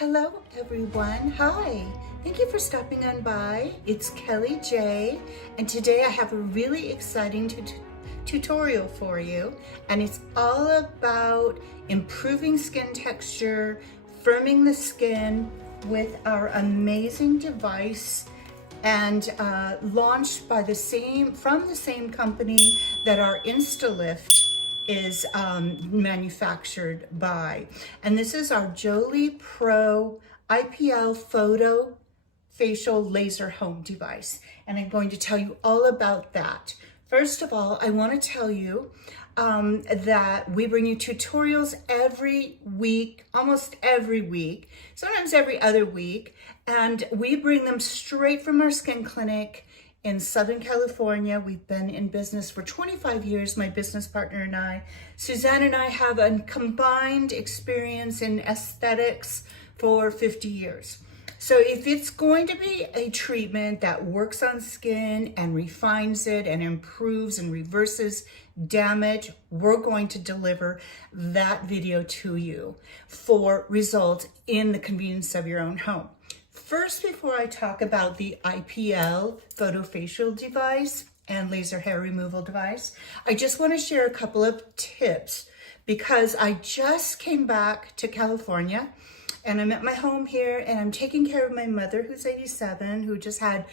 Hello everyone, hi. Thank you for stopping on by. It's Kelly J, and today I have a really exciting tutorial for you, and it's all about improving skin texture, firming the skin with our amazing device, and launched by from the same company that our InstaLift is manufactured by. And this is our Jolie Pro IPL photo facial laser home device. And I'm going to tell you all about that. First of all, I want to tell you that we bring you tutorials every week, almost every week, sometimes every other week. And we bring them straight from our skin clinic in Southern California. We've been in business for 25 years, my business partner and I. Suzanne and I have a combined experience in aesthetics for 50 years. So if it's going to be a treatment that works on skin and refines it and improves and reverses damage, we're going to deliver that video to you for results in the convenience of your own home. First, before I talk about the IPL photofacial device and laser hair removal device, I just want to share a couple of tips because I just came back to California and I'm at my home here and I'm taking care of my mother who's 87, who just had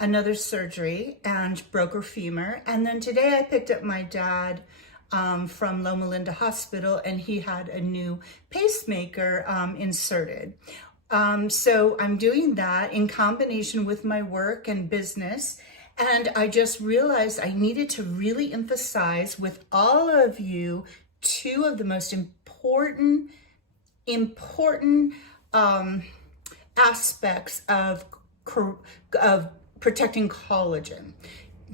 another surgery and broke her femur. And then today I picked up my dad from Loma Linda Hospital, and he had a new pacemaker inserted. So I'm doing that in combination with my work and business. And I just realized I needed to really emphasize with all of you two of the most important aspects of protecting collagen.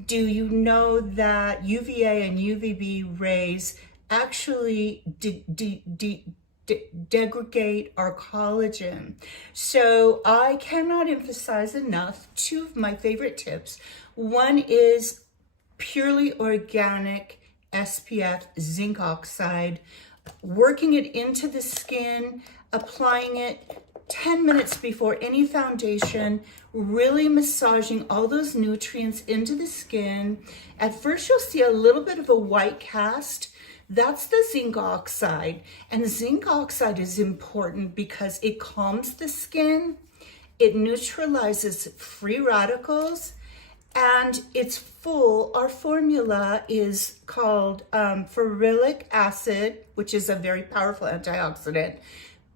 Do you know that UVA and UVB rays actually degrade our collagen? So I cannot emphasize enough two of my favorite tips. One is purely organic SPF zinc oxide, working it into the skin, applying it 10 minutes before any foundation, really massaging all those nutrients into the skin. At first you'll see a little bit of a white cast. That's the zinc oxide. And zinc oxide is important because it calms the skin, it neutralizes free radicals, and it's full. Our formula is called ferulic acid, which is a very powerful antioxidant.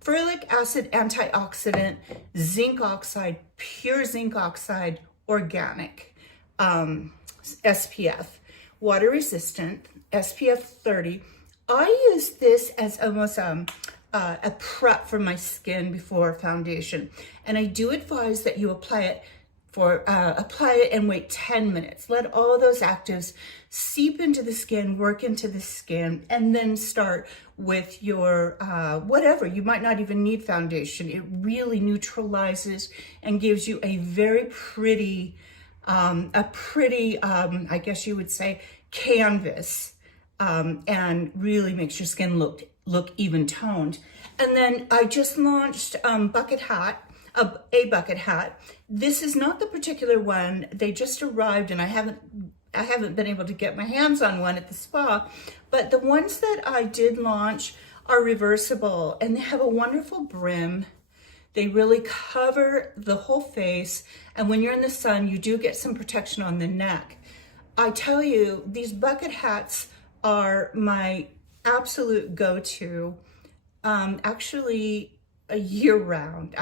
Ferulic acid antioxidant, zinc oxide, pure zinc oxide, organic, SPF, water resistant, SPF 30. I use this as almost a prep for my skin before foundation. And I do advise that you apply it and wait 10 minutes. Let all those actives seep into the skin, work into the skin, and then start with your whatever. You might not even need foundation. It really neutralizes and gives you a very pretty, I guess you would say, canvas, and really makes your skin look even toned. And then I just launched bucket hat. A bucket hat. This is not the particular one. They just arrived and I haven't been able to get my hands on one at the spa, but the ones that I did launch are reversible and they have a wonderful brim. They really cover the whole face, and when you're in the sun, you do get some protection on the neck. I tell you, these bucket hats are my absolute go-to, actually a year round.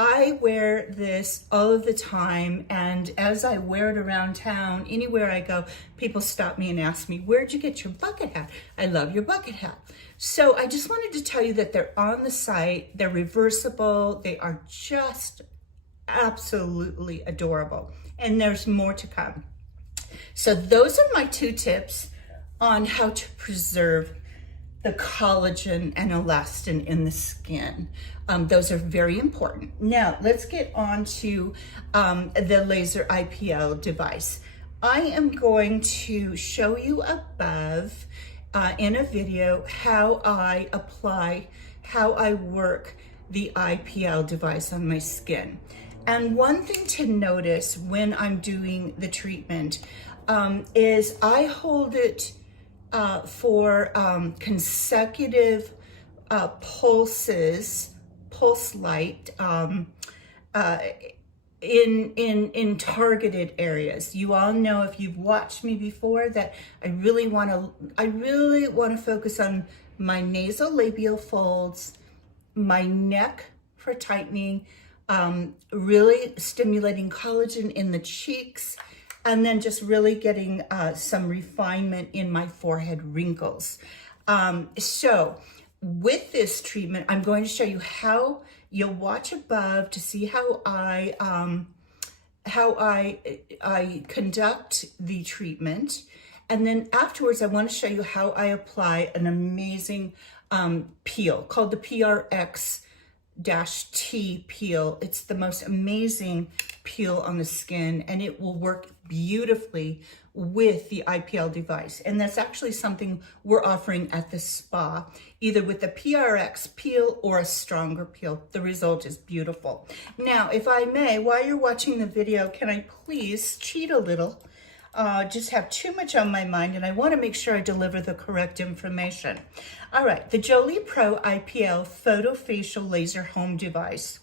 I wear this all of the time, and as I wear it around town, anywhere I go, people stop me and ask me, where'd you get your bucket hat? I love your bucket hat. So I just wanted to tell you that they're on the site, they're reversible, they are just absolutely adorable, and there's more to come. So those are my two tips on how to preserve the collagen and elastin in the skin. Those are very important. Now, let's get on to the laser IPL device. I am going to show you above in a video how I apply, how I work the IPL device on my skin. And one thing to notice when I'm doing the treatment is I hold it for consecutive pulse light in targeted areas. You all know, if you've watched me before, that I really want to focus on my nasal labial folds, my neck for tightening, really stimulating collagen in the cheeks, and then just really getting some refinement in my forehead wrinkles. So with this treatment, I'm going to show you how. You'll watch above to see how I conduct the treatment. And then afterwards, I want to show you how I apply an amazing peel called the PRX-T Peel. It's the most amazing peel on the skin, and it will work beautifully with the IPL device. And that's actually something we're offering at the spa, either with the PRX peel or a stronger peel. The result is beautiful. Now, if I may, while you're watching the video, can I please cheat a little? Just have too much on my mind, and I want to make sure I deliver the correct information. All right, the Jolie Pro IPL Photofacial Laser Home Device.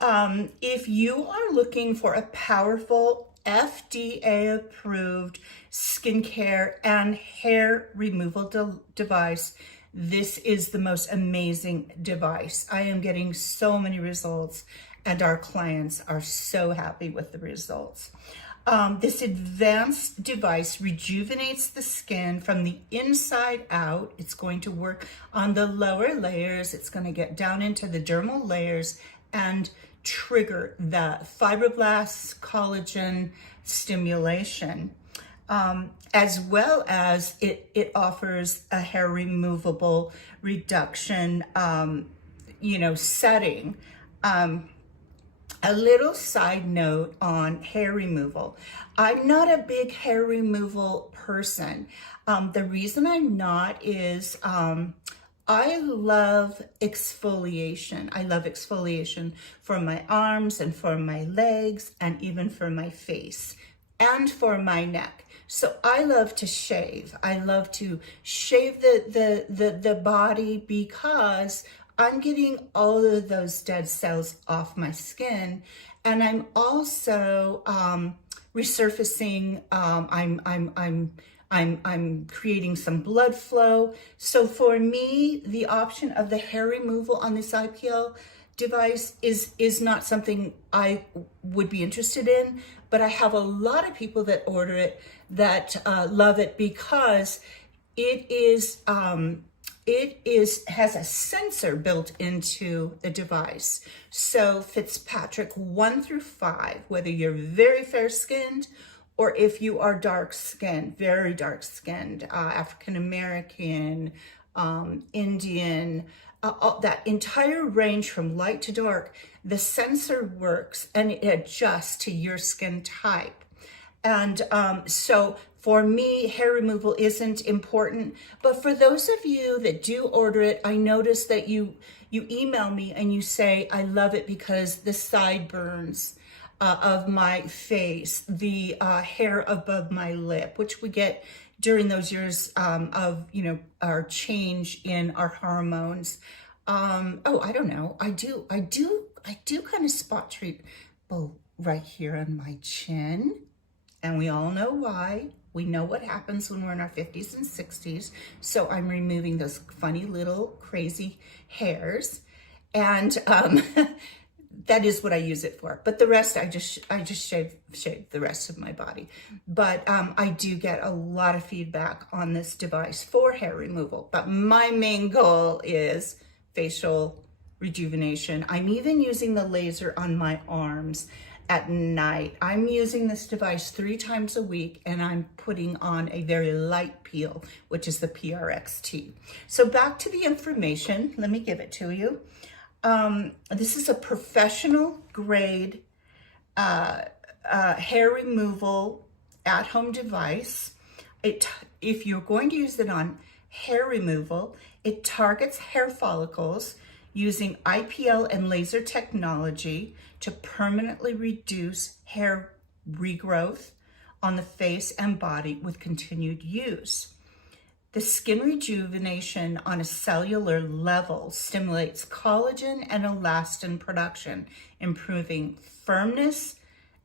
If you are looking for a powerful FDA-approved skincare and hair removal device, this is the most amazing device. I am getting so many results, and our clients are so happy with the results. This advanced device rejuvenates the skin from the inside out. It's going to work on the lower layers. It's going to get down into the dermal layers and trigger the fibroblasts, collagen stimulation, as well as it offers a hair removable reduction, setting. A little side note on hair removal. I'm not a big hair removal person. The reason I'm not is I love exfoliation. I love exfoliation for my arms and for my legs and even for my face and for my neck. So I love to shave. I love to shave the body because I'm getting all of those dead cells off my skin, and I'm also resurfacing. I'm creating some blood flow. So for me, the option of the hair removal on this IPL device is not something I would be interested in, but I have a lot of people that order it that love it because it has a sensor built into the device. So Fitzpatrick 1 through 5, whether you're very fair skinned or if you are dark skinned, very dark skinned, African American, Indian, that entire range from light to dark, the sensor works and it adjusts to your skin type. And so for me, hair removal isn't important, but for those of you that do order it, I notice that you email me and you say, I love it because the sideburns of my face, the hair above my lip, which we get during those years of, our change in our hormones. I don't know. I do kind of spot treatment right here on my chin. And we all know why. We know what happens when we're in our 50s and 60s. So I'm removing those funny little crazy hairs. And that is what I use it for. But the rest, I just shave the rest of my body. But I do get a lot of feedback on this device for hair removal. But my main goal is facial rejuvenation. I'm even using the laser on my arms at night. I'm using this device 3 times a week, and I'm putting on a very light peel, which is the PRX-T. So back to the information. Let me give it to you. This is a professional grade hair removal at-home device. If you're going to use it on hair removal, it targets hair follicles. using IPL and laser technology to permanently reduce hair regrowth on the face and body with continued use. The skin rejuvenation on a cellular level stimulates collagen and elastin production, improving firmness,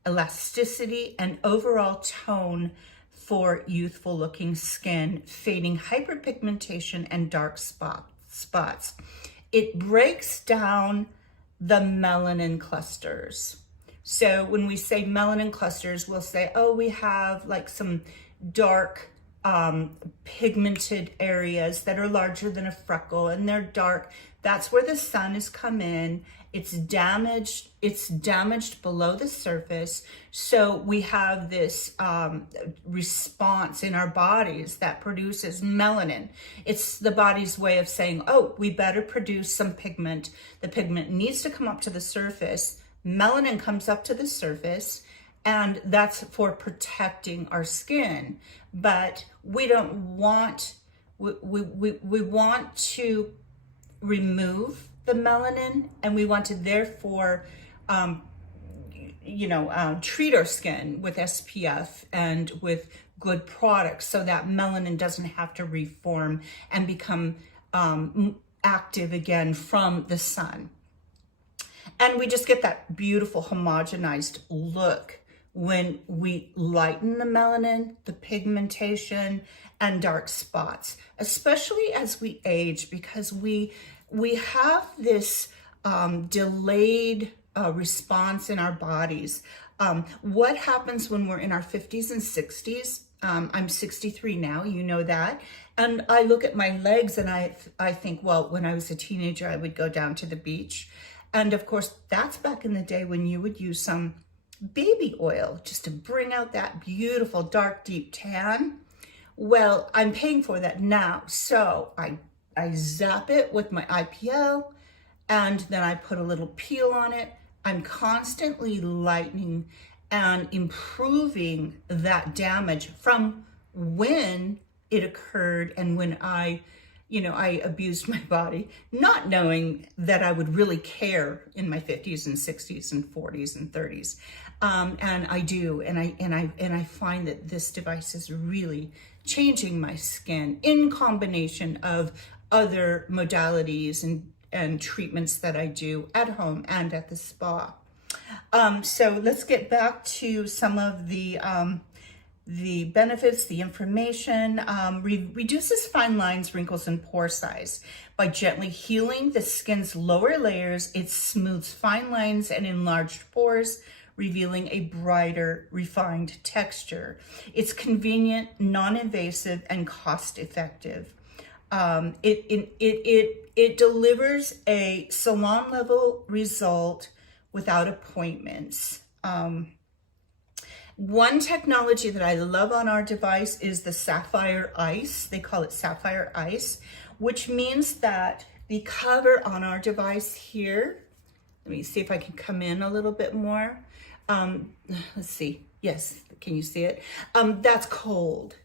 elasticity, and overall tone for youthful looking skin, fading hyperpigmentation and dark spots. It breaks down the melanin clusters. So when we say melanin clusters, we'll say, oh, we have like some dark pigmented areas that are larger than a freckle and they're dark. That's where the sun has come in. It's damaged below the surface. So we have this response in our bodies that produces melanin. It's the body's way of saying, oh, we better produce some pigment. The pigment needs to come up to the surface. Melanin comes up to the surface, and that's for protecting our skin. But we don't want, we want to remove the melanin, and we want to therefore, treat our skin with SPF and with good products so that melanin doesn't have to reform and become active again from the sun. And we just get that beautiful homogenized look when we lighten the melanin, the pigmentation, and dark spots, especially as we age, because we have this delayed response in our bodies. What happens when we're in our 50s and 60s? I'm 63 now, you know that. And I look at my legs and I think, well, when I was a teenager, I would go down to the beach. And of course, that's back in the day when you would use some baby oil just to bring out that beautiful dark, deep tan. Well, I'm paying for that now. So I zap it with my IPL, and then I put a little peel on it. I'm constantly lightening and improving that damage from when it occurred and when I abused my body, not knowing that I would really care in my 50s and 60s and 40s and 30s. And I do, and I find that this device is really changing my skin in combination of other modalities and treatments that I do at home and at the spa. So let's get back to some of the benefits, the information. Reduces fine lines, wrinkles, and pore size. By gently healing the skin's lower layers, it smooths fine lines and enlarged pores, revealing a brighter, refined texture. It's convenient, non-invasive, and cost-effective. It delivers a salon-level result without appointments. One technology that I love on our device is the sapphire ice. They call it sapphire ice, which means that the cover on our device here, let me see if I can come in a little bit more. Let's see. Yes, can you see it? That's cold.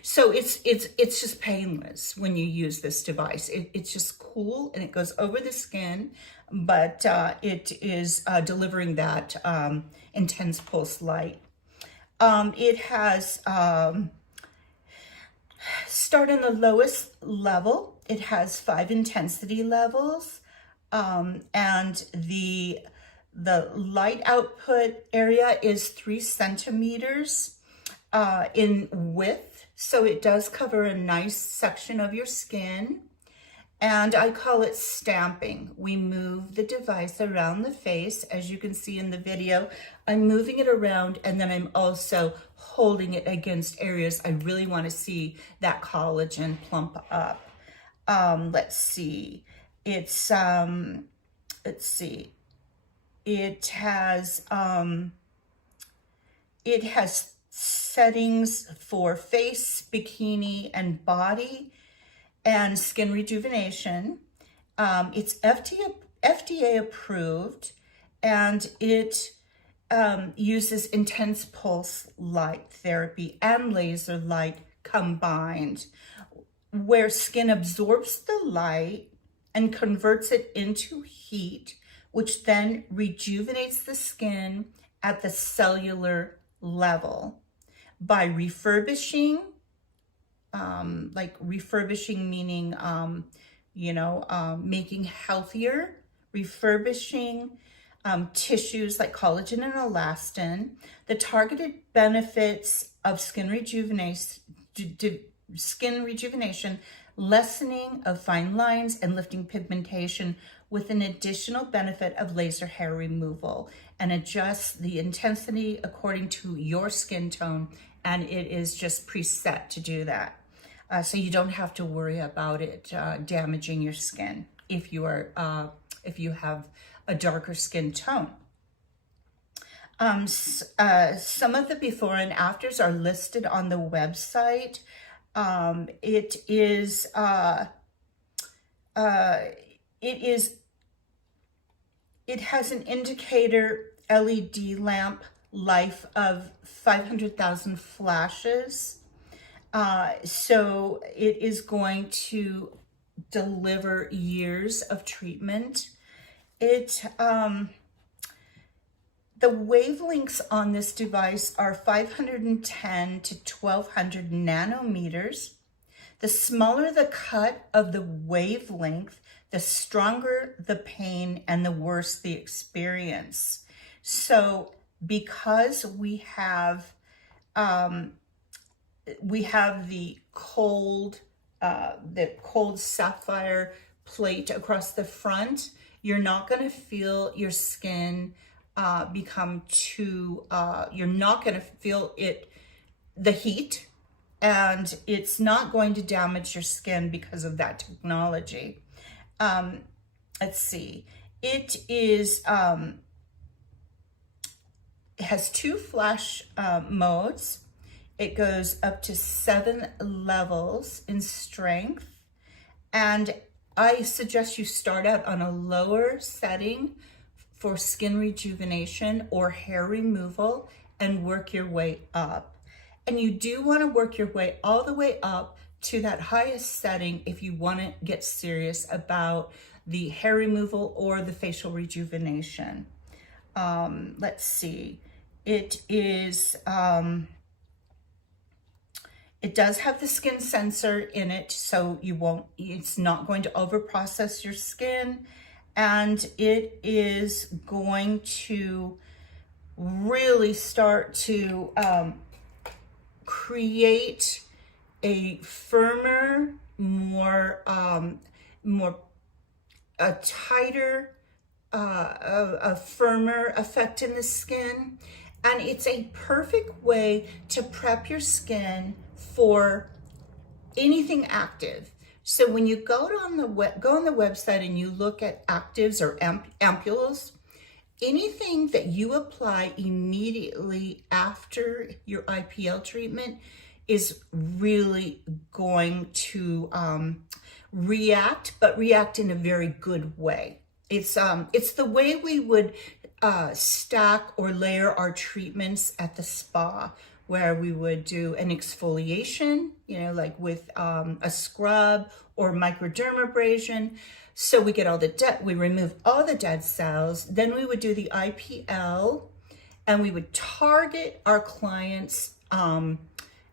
So it's just painless when you use this device. It's just cool and it goes over the skin, but it is delivering that intense pulse light. It has start in the lowest level. It has 5 intensity levels, and the light output area is 3 centimeters in width. So it does cover a nice section of your skin. And I call it stamping. We move the device around the face. As you can see in the video, I'm moving it around, and then I'm also holding it against areas I really want to see that collagen plump up. Let's see. It's, let's see. It has settings for face, bikini, and body, and skin rejuvenation. It's FDA approved, and it uses intense pulse light therapy and laser light combined, where skin absorbs the light and converts it into heat, which then rejuvenates the skin at the cellular level by refurbishing, like refurbishing meaning, making healthier, refurbishing tissues like collagen and elastin. The targeted benefits of skin rejuvenation, lessening of fine lines and lifting pigmentation, with an additional benefit of laser hair removal, and adjusts the intensity according to your skin tone, and it is just preset to do that. So you don't have to worry about it damaging your skin if you have a darker skin tone. Some of the before and afters are listed on the website. It has an indicator LED lamp life of 500,000 flashes. So it is going to deliver years of treatment. The wavelengths on this device are 510 to 1200 nanometers. The smaller the cut of the wavelength, the stronger the pain and the worse the experience. So because we have the cold sapphire plate across the front, you're not going to feel your skin become too, you're not going to feel the heat, and it's not going to damage your skin because of that technology. Let's see, it has 2 flash modes. It goes up to 7 levels in strength, and I suggest you start out on a lower setting for skin rejuvenation or hair removal and work your way up. And you do want to work your way all the way up to that highest setting if you want to get serious about the hair removal or the facial rejuvenation. Let's see, it does have the skin sensor in it, so it's not going to overprocess your skin, and it is going to really start to create a firmer, a tighter, a firmer effect in the skin. And it's a perfect way to prep your skin for anything active. So when you go on the website and you look at actives or ampoules, anything that you apply immediately after your IPL treatment is really going to react, but react in a very good way. It's the way we would stack or layer our treatments at the spa, where we would do an exfoliation, like with a scrub or microdermabrasion. So we get we remove all the dead cells. Then we would do the IPL, and we would target our clients'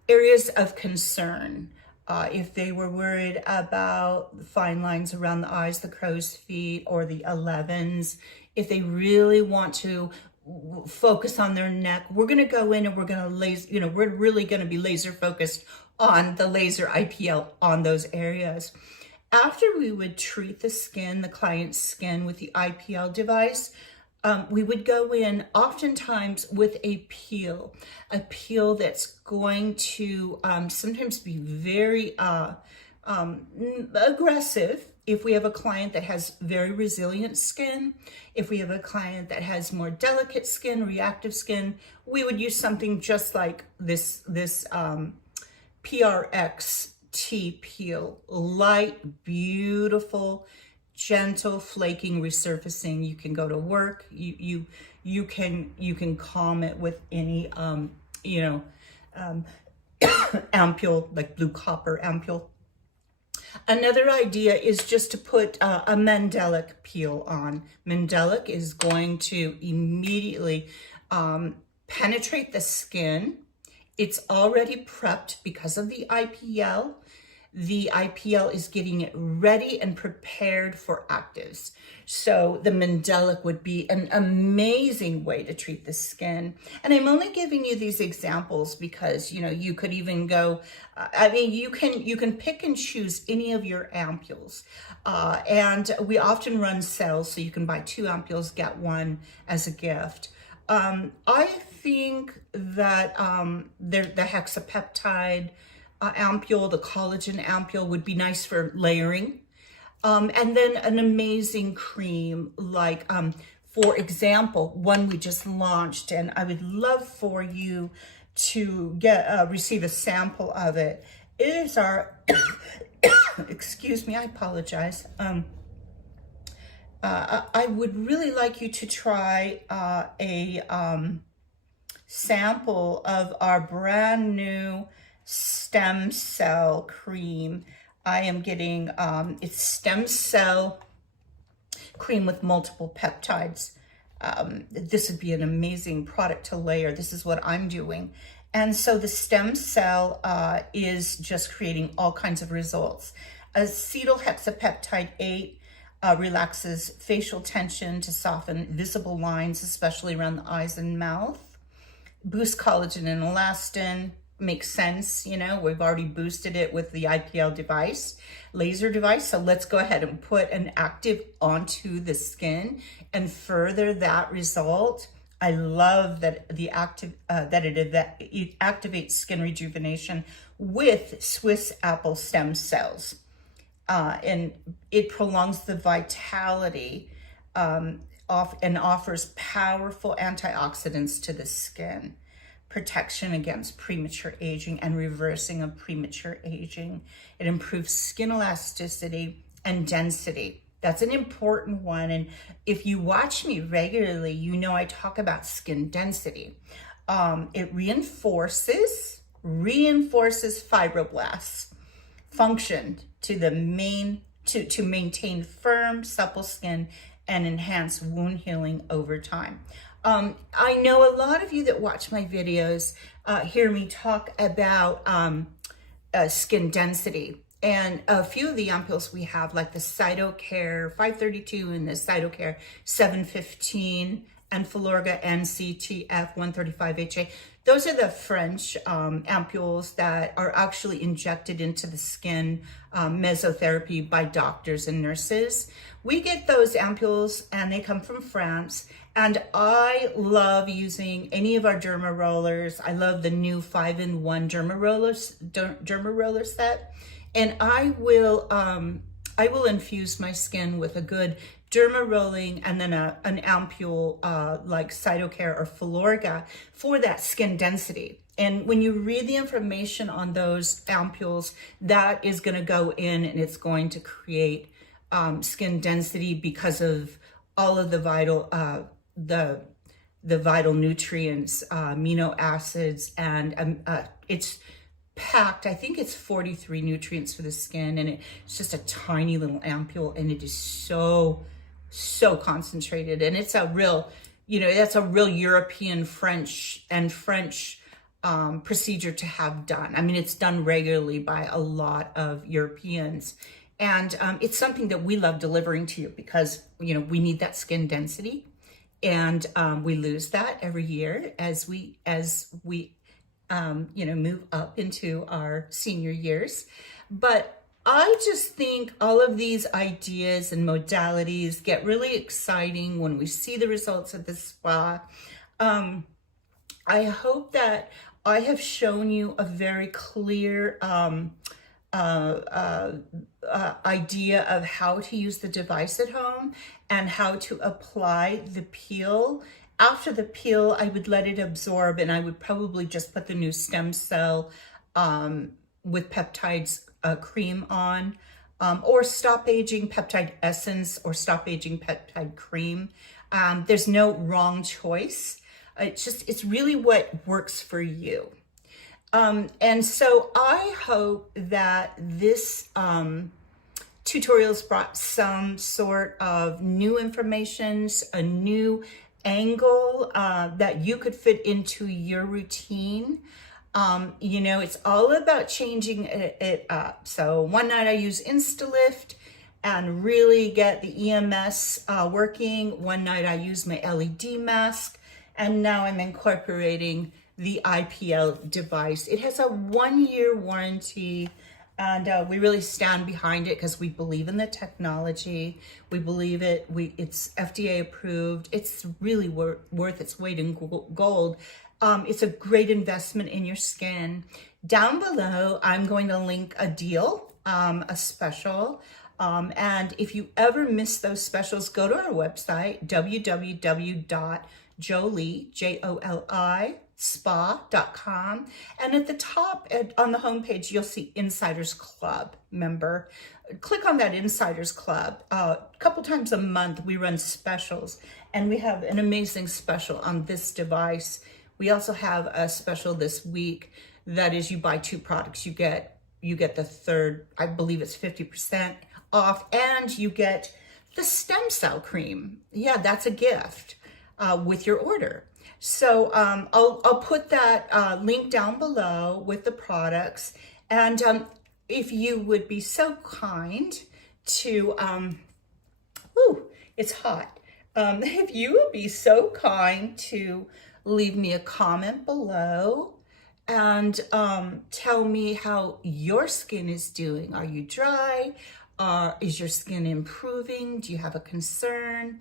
areas of concern. If they were worried about fine lines around the eyes, the crow's feet, or the 11s, if they really want to focus on their neck, we're going to go in and we're going to laser, we're really going to be laser focused on the laser IPL on those areas. After we would treat the client's skin with the IPL device, we would go in oftentimes with a peel that's going to sometimes be very aggressive. If we have a client that has very resilient skin, if we have a client that has more delicate skin, reactive skin, we would use something just like this PRX-T Peel. Light, beautiful, gentle, flaking resurfacing. You can go to work. You can calm it with any ampoule, like blue copper ampoule. Another idea is just to put a Mandelic peel on. Mandelic is going to immediately penetrate the skin. It's already prepped because of the IPL. The IPL is getting it ready and prepared for actives. So the Mandelic would be an amazing way to treat the skin. And I'm only giving you these examples because, you know, you could even go, I mean, you can pick and choose any of your ampules. And we often run sales, so you can buy 2 ampules, get 1 as a gift. I think that the Hexapeptide ampoule, the Collagen Ampoule would be nice for layering. And then an amazing cream like, for example, one we just launched, and I would love for you to receive a sample of it. It is our, excuse me, I apologize. I would really like you to try a sample of our brand new stem cell cream. I am getting, it's stem cell cream with multiple peptides. This would be an amazing product to layer. This is what I'm doing. And so the stem cell is just creating all kinds of results. Acetyl Hexapeptide-8 relaxes facial tension to soften visible lines, especially around the eyes and mouth. Boosts collagen and elastin. Makes sense, you know, we've already boosted it with the IPL device, laser device. So let's go ahead and put an active onto the skin and further that result. I love that it activates skin rejuvenation with Swiss apple stem cells. And it prolongs the vitality and offers powerful antioxidants to the skin. Protection against premature aging and reversing of premature aging. It improves skin elasticity and density. That's an important one. And if you watch me regularly, you know I talk about skin density. It reinforces fibroblasts function to maintain firm, supple skin and enhance wound healing over time. I know a lot of you that watch my videos hear me talk about skin density. And a few of the ampoules we have, like the Cytocare 532 and the Cytocare 715 and Filorga NCTF 135HA, those are the French ampoules that are actually injected into the skin, mesotherapy by doctors and nurses. We get those ampoules and they come from France. And I love using any of our derma rollers. I love the new 5-in-1 derma roller set. And I will infuse my skin with a good derma rolling and then an ampoule like Cytocare or Filorga for that skin density. And when you read the information on those ampoules, that is going to go in and it's going to create skin density because of all of the vital vital nutrients, amino acids, and it's packed. I think it's 43 nutrients for the skin, and it's just a tiny little ampoule, and it is so concentrated. And it's a real, you know, that's a real European, French procedure to have done. I mean, it's done regularly by a lot of Europeans. And it's something that we love delivering to you because, you know, we need that skin density. And we lose that every year as we you know, move up into our senior years. But I just think all of these ideas and modalities get really exciting when we see the results of the spa. I hope that I have shown you a very clear idea of how to use the device at home and how to apply the peel. After the peel, I would let it absorb, and I would probably just put the new stem cell with peptides cream on, or stop aging peptide essence or stop aging peptide cream. There's no wrong choice. It's really what works for you. And so I hope that this tutorials brought some sort of new information, a new angle that you could fit into your routine. You know, it's all about changing it up. So one night I use InstaLift and really get the EMS working. One night I use my LED mask, and now I'm incorporating the IPL device. It has a 1-year warranty, and we really stand behind it because we believe in the technology. We believe it's FDA approved. It's really worth its weight in gold. It's a great investment in your skin. Down below, I'm going to link a deal, a special. And if you ever miss those specials, go to our website, www.joli, Joli, spa.com. And at the top on the homepage, you'll see Insiders Club member. Click on that Insiders Club. A couple times a month, we run specials, and we have an amazing special on this device. We also have a special this week that is you buy 2 products, you get the third, I believe it's 50% off, and you get the stem cell cream. Yeah, that's a gift with your order. So I'll put that link down below with the products. And if you would be so kind to, it's hot. If you would be so kind to leave me a comment below and tell me how your skin is doing. Are you dry? Is your skin improving? Do you have a concern?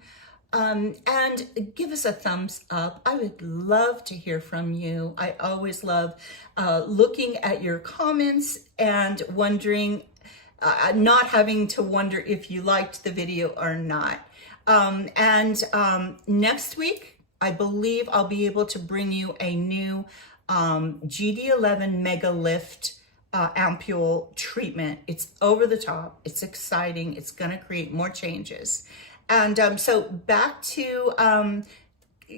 And give us a thumbs up. I would love to hear from you. I always love looking at your comments and wondering, not having to wonder if you liked the video or not. Next week, I believe I'll be able to bring you a new GD11 Mega Lift Ampoule treatment. It's over the top. It's exciting. It's going to create more changes. And so back to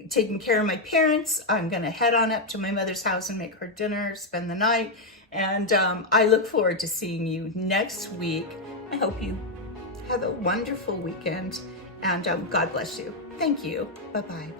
taking care of my parents. I'm going to head on up to my mother's house and make her dinner, spend the night. And I look forward to seeing you next week. I hope you have a wonderful weekend, and God bless you. Thank you. Bye-bye.